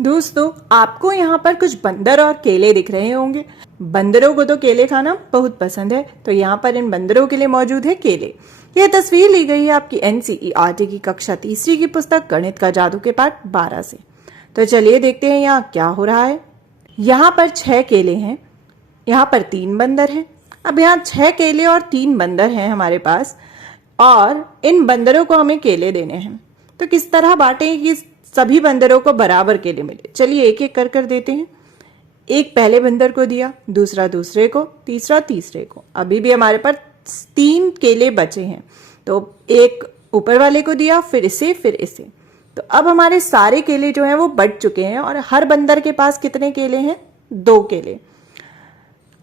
दोस्तों, आपको यहाँ पर कुछ बंदर और केले दिख रहे होंगे। बंदरों को तो केले खाना बहुत पसंद है, तो यहाँ पर इन बंदरों के लिए मौजूद है केले। यह तस्वीर ली गई है आपकी एनसीईआरटी की कक्षा तीसरी की पुस्तक गणित का जादू के पाठ 12 से। तो चलिए देखते हैं यहाँ क्या हो रहा है। यहाँ पर 6 केले हैं, यहाँ पर 3 बंदर हैं। अब यहाँ 6 केले और 3 बंदर हैं हमारे पास, और इन बंदरों को हमें केले देने हैं। तो किस तरह बांटें कि सभी बंदरों को बराबर केले मिले। चलिए एक एक कर देते हैं। एक पहले बंदर को दिया, दूसरा दूसरे को, तीसरा तीसरे को। अभी भी हमारे पास 3 केले बचे हैं, तो एक ऊपर वाले को दिया, फिर इसे, फिर इसे। तो अब हमारे सारे केले जो हैं वो बट चुके हैं, और हर बंदर के पास कितने केले हैं? 2 केले।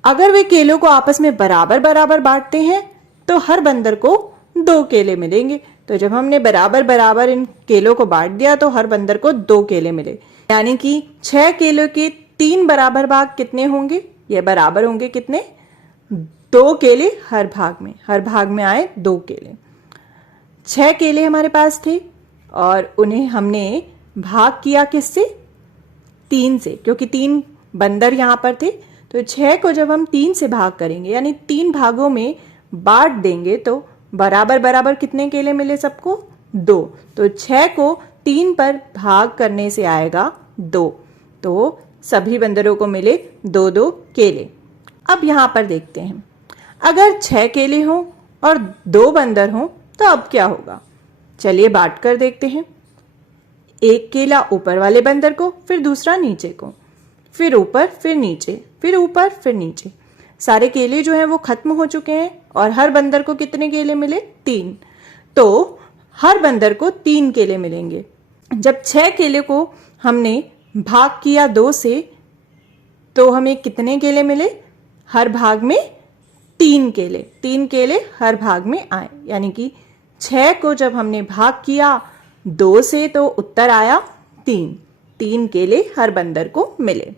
अगर वे केलों को आपस में बराबर बराबर बांटते हैं तो हर बंदर को 2 केले मिलेंगे। तो जब हमने बराबर बराबर इन केलों को बांट दिया तो हर बंदर को 2 केले मिले, यानी कि 6 केलों के 3 बराबर भाग कितने होंगे? ये बराबर होंगे कितने? 2 केले हर भाग में आए 2 केले। 6 केले हमारे पास थे और उन्हें हमने भाग किया किससे? 3 से, क्योंकि 3 बंदर यहाँ पर थे। तो 6 को जब हम 3 से भाग करेंगे, यानी 3 भागों में बांट देंगे, तो बराबर बराबर कितने केले मिले सबको? 2। तो 6 को 3 पर भाग करने से आएगा 2। तो सभी बंदरों को मिले 2-2 केले। अब यहां पर देखते हैं, अगर 6 केले हों और 2 बंदर हों तो अब क्या होगा? चलिए बांट कर देखते हैं। एक केला ऊपर वाले बंदर को, फिर दूसरा नीचे को, फिर ऊपर, फिर नीचे, फिर ऊपर, फिर नीचे। सारे केले जो हैं वो खत्म हो चुके हैं, और हर बंदर को कितने केले मिले? 3। तो हर बंदर को 3 केले मिलेंगे। जब 6 केले को हमने भाग किया 2 से, तो हमें कितने केले मिले? हर भाग में 3 केले। 3 केले हर भाग में आए, यानी कि 6 को जब हमने भाग किया 2 से तो उत्तर आया 3। 3 केले हर बंदर को मिले।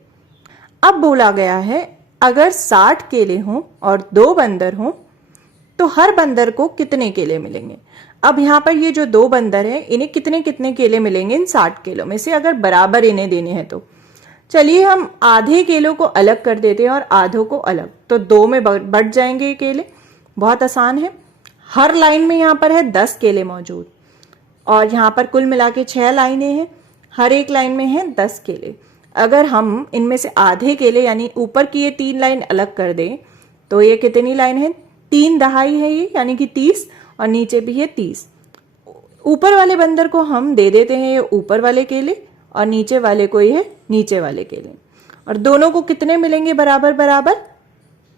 अब बोला गया है, अगर 60 केले हों और 2 बंदर हों तो हर बंदर को कितने केले मिलेंगे? अब यहाँ पर ये जो 2 बंदर हैं, इन्हें कितने कितने केले मिलेंगे इन 60 केलों में से, अगर बराबर इन्हें देने हैं तो? चलिए हम आधे केलों को अलग कर देते हैं और आधों को अलग, तो 2 में बढ़ जाएंगे ये केले। बहुत आसान है। हर लाइन में यहाँ पर है 10 केले मौजूद, और यहाँ पर कुल मिला के 6 लाइनें हैं, हर एक लाइन में है 10 केले। अगर हम इनमें से आधे केले, यानी ऊपर की ये 3 लाइन अलग कर दें, तो ये कितनी लाइन है? 3 दहाई है ये, यानी कि 30, और नीचे भी है 30। ऊपर वाले बंदर को हम दे देते हैं ये ऊपर वाले केले, और नीचे वाले को ये नीचे वाले केले, और दोनों को कितने मिलेंगे बराबर बराबर?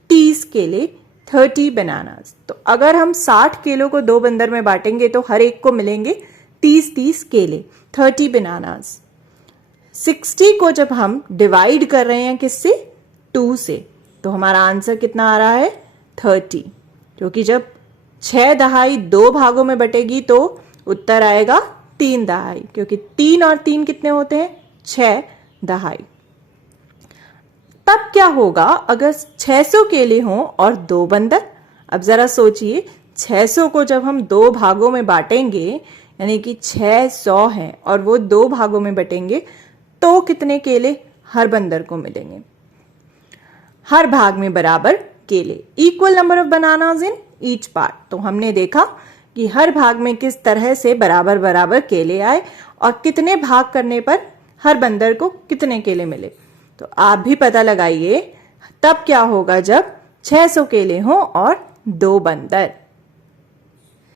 30 केले, 30 बनानास। तो अगर हम 60 केलों को 2 बंदर में बांटेंगे तो हर एक को मिलेंगे 30-30 केले, 30 बनानास। 60 को जब हम डिवाइड कर रहे हैं किससे? 2 से, तो हमारा आंसर कितना आ रहा है? 30। क्योंकि जब 6 दहाई 2 भागों में बटेगी तो उत्तर आएगा 3 दहाई, क्योंकि 3 और 3 कितने होते हैं? 6 दहाई। तब क्या होगा अगर 600 केले हों और 2 बंदर? अब जरा सोचिए, 600 को जब हम 2 भागों में बांटेंगे, यानी कि 600 है और वो 2 भागों में बटेंगे, तो कितने केले हर बंदर को मिलेंगे? हर भाग में बराबर केले, equal number of bananas in each part. तो हमने देखा कि हर भाग में किस तरह से बराबर बराबर केले आए, और कितने भाग करने पर हर बंदर को कितने केले मिले। तो आप भी पता लगाइए, तब क्या होगा जब 600 केले हों और 2 बंदर।